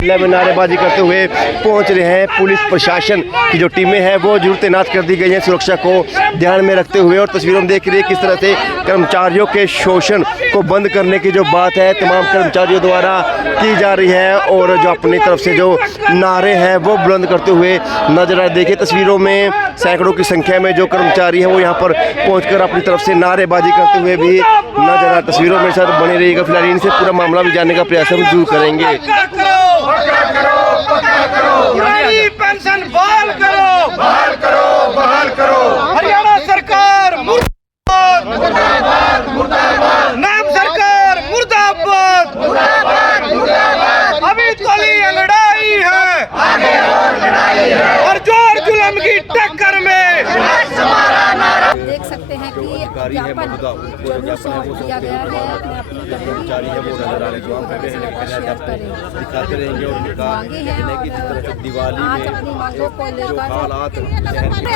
में नारेबाजी करते हुए पहुंच रहे हैं। पुलिस प्रशासन की जो टीमें हैं वो जरूर तैनात कर दी गई हैं सुरक्षा को ध्यान में रखते हुए। और तस्वीरों में देख रही है किस तरह से कर्मचारियों के शोषण को बंद करने की जो बात है तमाम कर्मचारियों द्वारा की जा रही है और जो अपनी तरफ से जो नारे हैं वो बुलंद करते हुए नजर आ रहे। देखिए तस्वीरों में सैकड़ों की संख्या में जो कर्मचारी हैं वो यहाँ पर पहुँच अपनी तरफ से नारेबाजी करते हुए भी नजर आ रहे। तस्वीरों में साथ बने रहिएगा। फिलहाल इनसे पूरा मामला भी जानने का प्रयास हम जरूर करेंगे। पुरानी पेंशन बहाल करो, बहाल करो, बहाल करो। हरियाणा सरकार मुर्दाबाद, मुर्दाबाद, मुर्दाबाद, नाम सरकार मुर्दाबाद, मुर्दाबाद, मुर्दाबाद। अभी चली ये लड़ाई है, आगे और लड़ाई है, और जोर जुल्म की टक्कर में देख सकते हैं कि ज्ञापन जरूर सौंप दिया गया है। अपने अपनी कर्मचारी है वो नजर आ रहे जो हम दिखाते रहेंगे और उनका कि जिस तरह से दिवाली आज अपनी मांगों को में जो लेकर हालात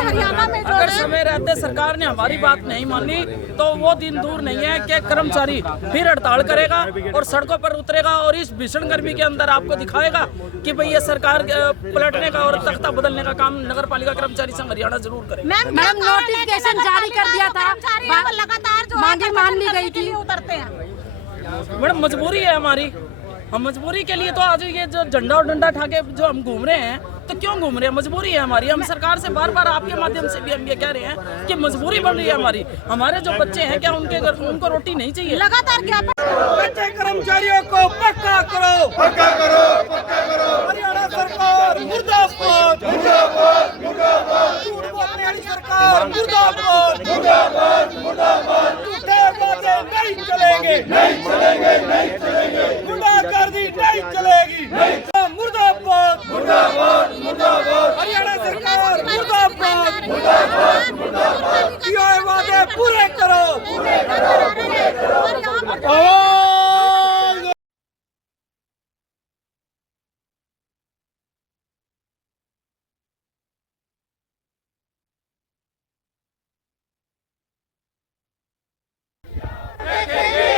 हरियाणा में अगर समय रहते सरकार ने हमारी बात नहीं मानी तो वो दिन दूर नहीं है कि कर्मचारी फिर हड़ताल करेगा और सड़कों पर उतरेगा और इस भीषण गर्मी के अंदर आपको दिखाएगा कि भाई ये सरकार पलटने का और तख्ता बदलने का काम नगर पालिका कर्मचारी संघ हरियाणा जरूर करे। मैम नोटिफिकेशन जारी कर दिया था, लगातार जो मांगे मान ली गई थी। उतरते हैं मैडम मजबूरी है हमारी, हम मजबूरी के लिए तो आज ये जो झंडा और डंडा ठाके जो हम घूम रहे हैं तो क्यों घूम रहे हैं? मजबूरी है हमारी। हम सरकार से बार बार आपके माध्यम से भी हम ये कह रहे हैं कि मजबूरी बन रही है हमारी। हमारे जो बच्चे हैं क्या उनके घर उनको रोटी नहीं चाहिए? लगातार ज्ञापन कच्चे कर्मचारियों को पक्का करो, पक्का करो, पक्का करो। हरियाणा सरकार मुर्दाबाद, मुर्दाबाद, मुर्दाबाद, झूठ बोलने वाली सरकार मुर्दाबाद, मुर्दाबाद, मुर्दाबाद। झूठे वादे नहीं चलेंगे, नहीं चलेंगे, नहीं चलेंगे, गुंडागर्दी नहीं चलेगी, मुर्दाबाद, मुर्दाबाद, मुर्दाबाद, हरियाणा सरकार मुर्दाबाद, मुर्दाबाद, मुर्दाबाद। किए वादे पूरे करो,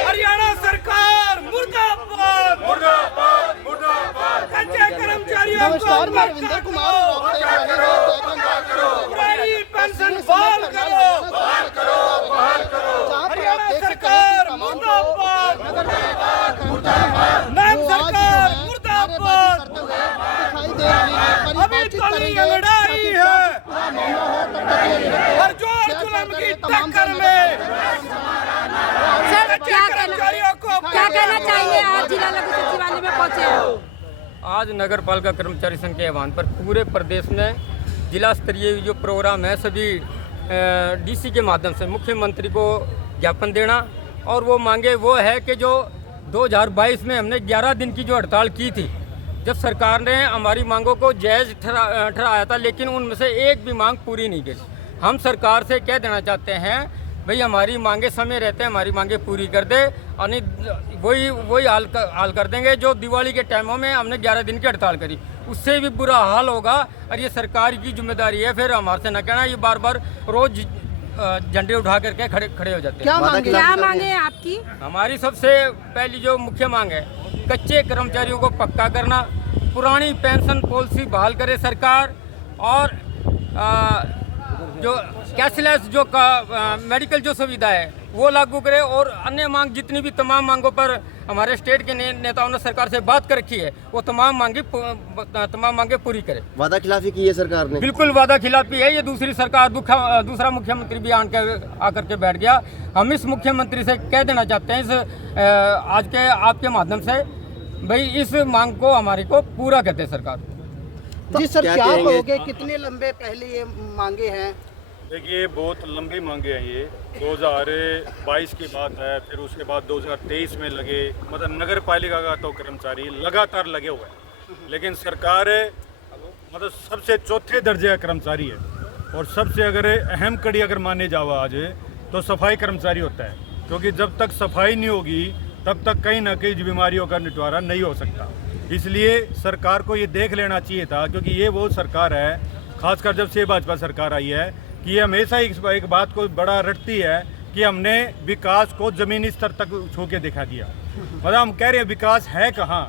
हरियाणा सरकार मुर्दाबाद, मुर्दाबाद, मुर्दाबाद। कच्चे कर्मचारियों को पक्का करो, पुरानी पेंशन बहाल करो, बहाल करो, बहाल करो। हरियाणा सरकार मुर्दाबाद, नाम सरकार मुर्दाबाद। अभी चली ये लड़ाई है, और जोर जुल्म की टक्कर में सर क्या कर्मचारियों को कहना चाहिए? आज जिला लघु सचिवालय में पहुंचे हैं। आज नगर पालिका कर्मचारी संघ के आह्वान पर पूरे प्रदेश में जिला स्तरीय जो प्रोग्राम है सभी डीसी के माध्यम से मुख्यमंत्री को ज्ञापन देना। और वो मांगे वो है कि जो 2022 में हमने 11 दिन की जो हड़ताल की थी, जब सरकार ने हमारी मांगों को जायज़ ठहराया था, लेकिन उनमें से एक भी मांग पूरी नहीं की। हम सरकार से कह देना चाहते हैं भाई हमारी मांगे समय रहते हैं हमारी मांगे पूरी कर दे, और नहीं वही हाल कर देंगे जो दिवाली के टाइमों में हमने 11 दिन की हड़ताल करी, उससे भी बुरा हाल होगा। और ये सरकार की जिम्मेदारी है, फिर हमारे से न कहना ये बार बार रोज झंडे उठा करके खड़े हो जाते हैं। क्या मांगे हैं आपकी? हमारी सबसे पहली जो मुख्य मांग है कच्चे कर्मचारियों को पक्का करना, पुरानी पेंशन पॉलिसी बहाल करे सरकार, और जो कैशलेस जो मेडिकल जो सुविधा है वो लागू करे, और अन्य मांग जितनी भी तमाम मांगों पर हमारे स्टेट के नेताओं ने सरकार से बात कर रखी है वो तमाम मांगे पूरी करे। वादा खिलाफी की है सरकार ने, बिल्कुल वादा खिलाफी है। ये दूसरी सरकार दूसरा मुख्यमंत्री भी आकर के बैठ गया। हम इस मुख्यमंत्री से कह देना चाहते हैं इस आज के आपके माध्यम से भाई इस मांग को हमारी को पूरा करते सरकार। जी सर, क्या कहोगे? कितने लंबे पहले ये मांगे हैं? देखिए बहुत लंबी मांगे हैं ये। 2022 की बात है, फिर उसके बाद 2023 में लगे, मतलब नगर पालिका का तो कर्मचारी लगातार लगे हुए हैं, लेकिन सरकार मतलब सबसे चौथे दर्जे का कर्मचारी है। और सबसे अगर अहम कड़ी अगर माने जावा आज तो सफाई कर्मचारी होता है, क्योंकि जब तक सफाई नहीं होगी तब तक कहीं ना कहीं बीमारियों का निवारण नहीं हो सकता। इसलिए सरकार को ये देख लेना चाहिए था, क्योंकि ये वो सरकार है, खासकर जब से भाजपा सरकार आई है, कि ये हमेशा एक बात को बड़ा रटती है कि हमने विकास को ज़मीनी स्तर तक छू के दिखा दिया। मतलब हम कह रहे हैं विकास है कहाँ?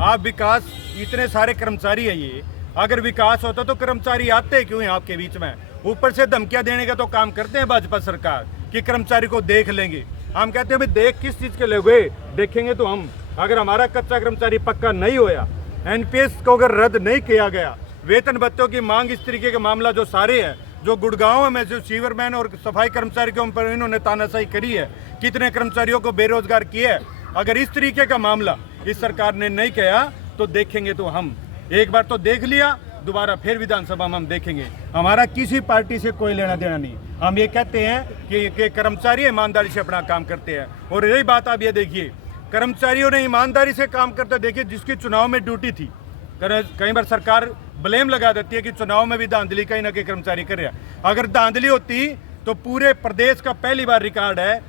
आप विकास, इतने सारे कर्मचारी है ये, अगर विकास होता तो कर्मचारी आते क्यों हैं आपके बीच में? ऊपर से धमकियां देने का तो काम करते हैं भाजपा सरकार कि कर्मचारी को देख लेंगे। हम कहते हैं भाई देख किस चीज़ के लोगे, देखेंगे तो हम, अगर हमारा कच्चा कर्मचारी पक्का नहीं होया, एनपीएस को अगर रद्द नहीं किया गया, वेतन भत्तों की मांग, इस तरीके के मामला जो सारे हैं, जो गुड़गांव में जो सीवरमैन और सफाई कर्मचारी के ऊपर इन्होंने तानाशाही करी है, कितने कर्मचारियों को बेरोजगार किया है, अगर इस तरीके का मामला इस सरकार ने नहीं किया तो देखेंगे तो हम। एक बार तो देख लिया, दोबारा फिर विधानसभा में हम देखेंगे। हमारा किसी पार्टी से कोई लेना देना नहीं। हम ये कहते हैं कि कर्मचारी ईमानदारी से अपना काम करते हैं। और यही बात आप ये देखिए, कर्मचारियों ने ईमानदारी से काम करते, देखिए जिसकी चुनाव में ड्यूटी थी, कई बार सरकार ब्लेम लगा देती है कि चुनाव में भी धांधली कहीं ना कहीं कर्मचारी कर रहा है। अगर धांधली होती तो पूरे प्रदेश का पहली बार रिकॉर्ड है,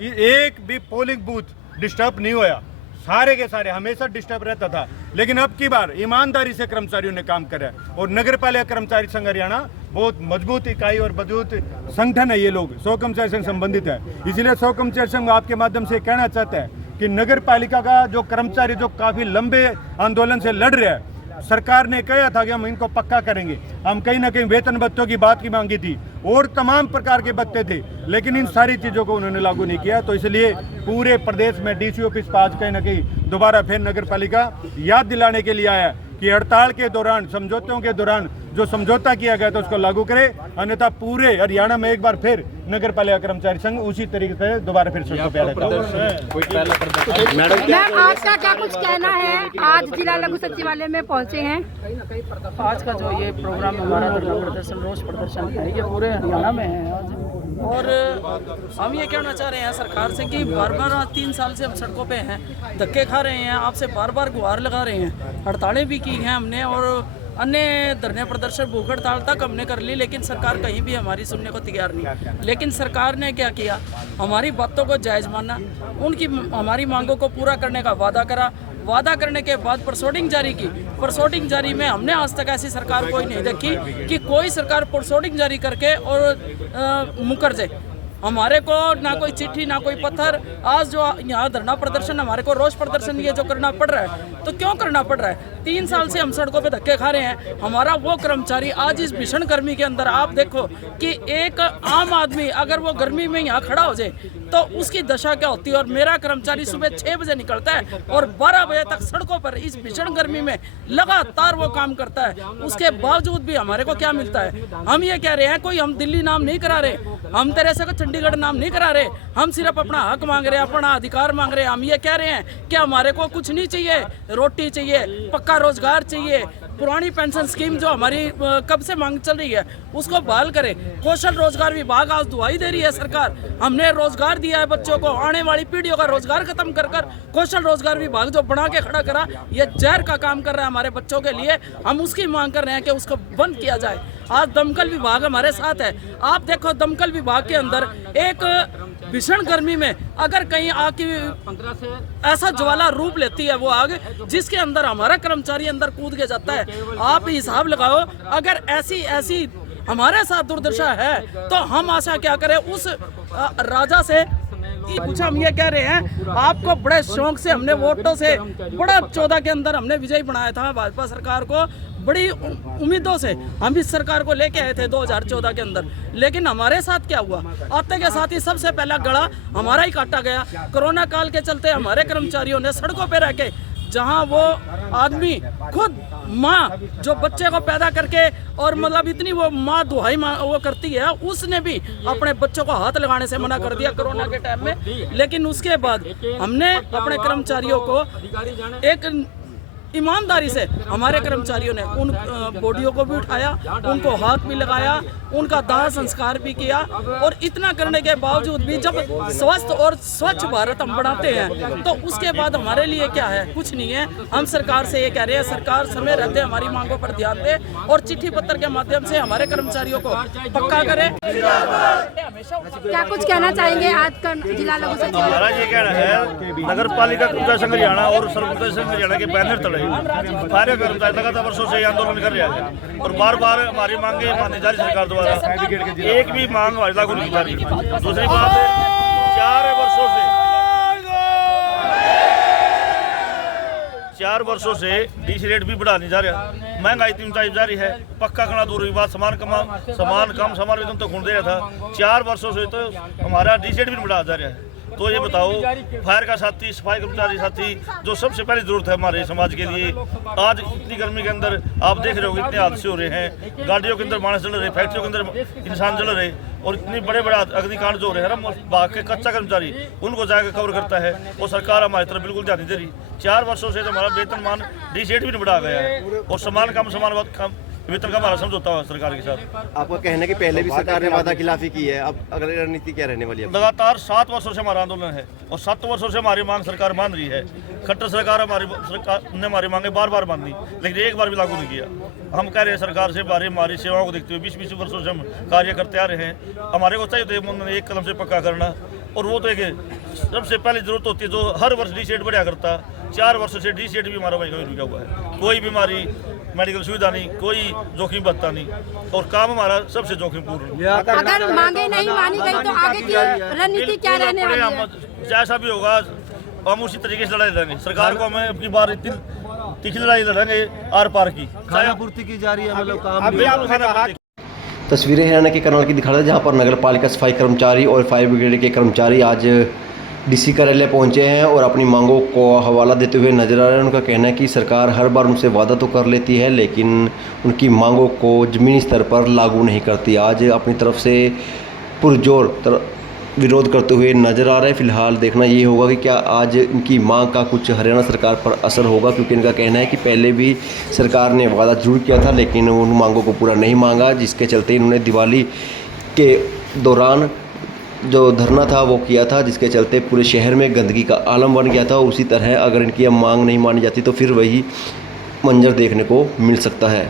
एक भी पोलिंग बूथ डिस्टर्ब नहीं होया, सारे के सारे हमेशा डिस्टर्ब रहता था। लेकिन अब की बार ईमानदारी से कर्मचारियों ने काम करा। और नगर पालिका कर्मचारी संघ हरियाणा बहुत मजबूत इकाई और मजबूत संगठन है, ये लोग 100 कर्मचारी संघ संबंधित है। इसलिए 100 कर्मचारी संघ आपके माध्यम से कहना चाहता है कि नगर पालिका का जो कर्मचारी जो काफी लंबे आंदोलन से लड़ रहे हैं, सरकार ने कहा था कि हम इनको पक्का करेंगे। हम कहीं ना कहीं वेतन भत्तों की बात की मांगी थी और तमाम प्रकार के भत्ते थे, लेकिन इन सारी चीज़ों को उन्होंने लागू नहीं किया। तो इसलिए पूरे प्रदेश में डीसी ऑफिस पर आज कहीं ना कहीं दोबारा फिर नगर पालिका याद दिलाने के लिए आया कि हड़ताल के दौरान, समझौतों के दौरान जो समझौता किया गया था उसको लागू करे, अन्यथा पूरे हरियाणा में एक बार फिर नगर पालिका कर्मचारी संघ उसी तरीके से दोबारा फिर सड़कों पे आएगा। मैम आपका क्या कुछ कहना है? आज जिला लघु सचिवालय में पहुंचे हैं। आज का जो ये प्रोग्राम हमारा धरना प्रदर्शन, रोष प्रदर्शन है, ये पूरे हरियाणा में है आज। और हम ये कहना चाह रहे हैं सरकार से कि बार बार आज 3 साल से हम सड़कों पे हैं, धक्के खा रहे हैं, आपसे बार बार गुहार लगा रहे हैं, हड़तालें भी की हैं हमने और अन्य धरने प्रदर्शन, भूख हड़ताल तक हमने कर ली, लेकिन सरकार कहीं भी हमारी सुनने को तैयार नहीं। लेकिन सरकार ने क्या किया, हमारी बातों को जायज़ माना, उनकी हमारी मांगों को पूरा करने का वादा करा। वादा करने के बाद परसोडिंग जारी की। परसोडिंग जारी में हमने आज तक ऐसी सरकार कोई नहीं देखी कि कोई सरकार परसोडिंग जारी करके और मुकर जाए। हमारे को ना कोई चिट्ठी ना कोई पत्थर। आज जो यहाँ धरना प्रदर्शन, हमारे को रोष प्रदर्शन ये जो करना पड़ रहा है, तो क्यों करना पड़ रहा है? 3 साल से हम सड़कों पे धक्के खा रहे हैं। हमारा वो कर्मचारी आज इस भीषण गर्मी के अंदर, आप देखो कि एक आम आदमी अगर वो गर्मी में यहाँ खड़ा हो जाए तो उसकी दशा क्या होती है। और मेरा कर्मचारी सुबह 6 बजे निकलता है और 12 बजे तक सड़कों पर इस भीषण गर्मी में लगातार वो काम करता है। उसके बावजूद भी हमारे को क्या मिलता है? हम ये कह रहे हैं, कोई हम दिल्ली नाम नहीं करा रहे, हम तेरे से चंडीगढ़ नाम नहीं करा रहे, हम सिर्फ अपना हक मांग रहे हैं, अपना अधिकार मांग रहे हैं। हम ये कह रहे हैं कि हमारे को कुछ नहीं चाहिए, रोटी चाहिए, पक्का रोजगार चाहिए, पुरानी पेंशन स्कीम जो हमारी कब से मांग चल रही है उसको बहाल करे। कौशल रोजगार विभाग आज दुहाई दे रही है सरकार, हमने रोजगार दिया है बच्चों को, आने वाली पीढ़ियों का रोजगार खत्म कर कर कौशल रोजगार विभाग जो बना के खड़ा करा, ये जहर का काम कर रहा है हमारे बच्चों के लिए। हम उसकी मांग कर रहे हैं कि उसको बंद किया जाए। आज दमकल विभाग हमारे साथ है, आप देखो दमकल विभाग के अंदर एक भीषण गर्मी में अगर कहीं आग की ऐसा ज्वाला रूप लेती है वो आग, जिसके अंदर हमारा कर्मचारी अंदर कूद के जाता है। आप हिसाब लगाओ, अगर ऐसी हमारे साथ दुर्दशा है तो हम आशा क्या करें उस राजा से। कुछ हम ये कह रहे हैं, आपको बड़े शौक से हमने वोटों से बड़ा 14 के अंदर हमने विजयी बनाया था भाजपा सरकार को, बड़ी उम्मीदों से हम इस सरकार को लेके आए थे 2014 के अंदर। लेकिन हमारे साथ क्या हुआ? आते के साथ ही सबसे पहला गड़ा हमारा ही काटा गया। कोरोना काल के चलते हमारे कर्मचारियों ने सड़कों पे रह के, जहां वो आदमी खुद माँ जो बच्चे को पैदा करके और मतलब इतनी वो माँ दुहाई वो करती है, उसने भी अपने बच्चों को हाथ लगाने से मना कर दिया कोरोना के टाइम में। लेकिन उसके बाद हमने अपने कर्मचारियों को एक ईमानदारी से, हमारे कर्मचारियों ने उन बॉडियों को भी उठाया, उनको हाथ भी लगाया, उनका दाह संस्कार भी किया। और इतना करने के बावजूद भी जब स्वस्थ और स्वच्छ भारत हम बढ़ाते हैं तो उसके बाद हमारे लिए क्या है? कुछ नहीं है। हम सरकार से ये कह रहे हैं, सरकार समय रहते हमारी मांगों पर ध्यान दे और चिट्ठी पत्र के माध्यम से हमारे कर्मचारियों को पक्का करे। क्या कुछ कहना चाहेंगे आज का जिला लघु सचिवालय? हमारा ये कहना है, नगर पालिका कर्मचारी संघ हरियाणा और सर्व कर्मचारी संघ हरियाणा के बैनर तले सारे कर्मचारी लगातार वर्षों से आंदोलन कर रहे हैं और बार बार हमारी मांगे मानी जा रही सरकार द्वारा, एक भी मांग हमारी लागू नहीं की जा रही। दूसरी बात, 4 वर्षों से 4 वर्षों से डीसी रेट भी बढ़ा नहीं जा रहा, महंगाई 3 टाइप जारी है, पक्का करना दूर की बात, समान कम समान वेतन तो खून दे रहा था। 4 वर्षों से तो हमारा डीसी रेट भी बढ़ा जा रहा है। तो ये बताओ, फायर का साथी, सफाई कर्मचारी साथी, जो सबसे पहली जरूरत है हमारे समाज के लिए, आज इतनी गर्मी के अंदर आप देख रहे हो इतने हादसे हो रहे हैं, गाड़ियों के अंदर मानस जल रहे, फैक्ट्रियों के अंदर इंसान जल रहे, और इतने बड़े बड़े अग्निकांड जो हो रहे हैं ना, बाग के कच्चा कर्मचारी उनको जाकर कवर करता है, वो सरकार हमारी तरफ बिल्कुल ध्यान नहीं दे रही। 4 वर्षों से हमारा वेतनमान डीसी भी नहीं बढ़ा गया है, और समान वेतन का हमारा समझौता हुआ सरकार के साथ। आपका कहना है कि पहले भी सरकार ने वादा खिलाफी की है, अब अगली रणनीति क्या रहने वाली है? लगातार 7 वर्षों से हमारा आंदोलन है, और 7 वर्षों से हमारी मांग सरकार मान रही है। खट्टर सरकार ने हमारी मांगे बार बार मान दी, लेकिन एक बार भी लागू नहीं किया। हम कह रहे हैं सरकार से हमारी सेवाओं को देखते हुए 20-20 वर्षों से हम कार्य करते आ रहे हैं। हमारे को चाहिए तो एक कदम से पक्का करना, और वो तो एक सबसे पहली जरूरत होती है जो हर वर्ष डीसी बढ़िया करता। 4 वर्षों से डीसी भी हमारा वही रुका हुआ है, कोई बीमारी, मेडिकल सुविधा नहीं, कोई जोखिम बत्ता नहीं, और काम हमारा सबसे जोखिमपूर्ण। अगर मांगे नहीं मानी गई तो आगे की रणनीति क्या रहने वाली है? जैसा भी होगा हम उसी तरीके से लड़ाई लड़ेंगे। सरकार को हमें अपनी बार तीखी लड़ाई लड़ेंगे आर पार की। खाना पूर्ति की जा रही है, मतलब काम तस्वीरें हरियाणा के करनाल की दिखा रहा है, जहाँ पर नगर पालिका सफाई कर्मचारी और फायर ब्रिगेड के कर्मचारी आज डीसी कार्यालय पहुंचे हैं और अपनी मांगों को हवाला देते हुए नजर आ रहे हैं। उनका कहना है कि सरकार हर बार उनसे वादा तो कर लेती है, लेकिन उनकी मांगों को ज़मीनी स्तर पर लागू नहीं करती। आज अपनी तरफ से पुरजोर विरोध करते हुए नजर आ रहे हैं। फिलहाल देखना ये होगा कि क्या आज इनकी मांग का कुछ हरियाणा सरकार पर असर होगा, क्योंकि इनका कहना है कि पहले भी सरकार ने वादा जरूर किया था, लेकिन उन मांगों को पूरा नहीं मांगा, जिसके चलते इन्होंने दिवाली के दौरान जो धरना था वो किया था, जिसके चलते पूरे शहर में गंदगी का आलम बन गया था। उसी तरह अगर इनकी अब मांग नहीं मानी जाती तो फिर वही मंजर देखने को मिल सकता है।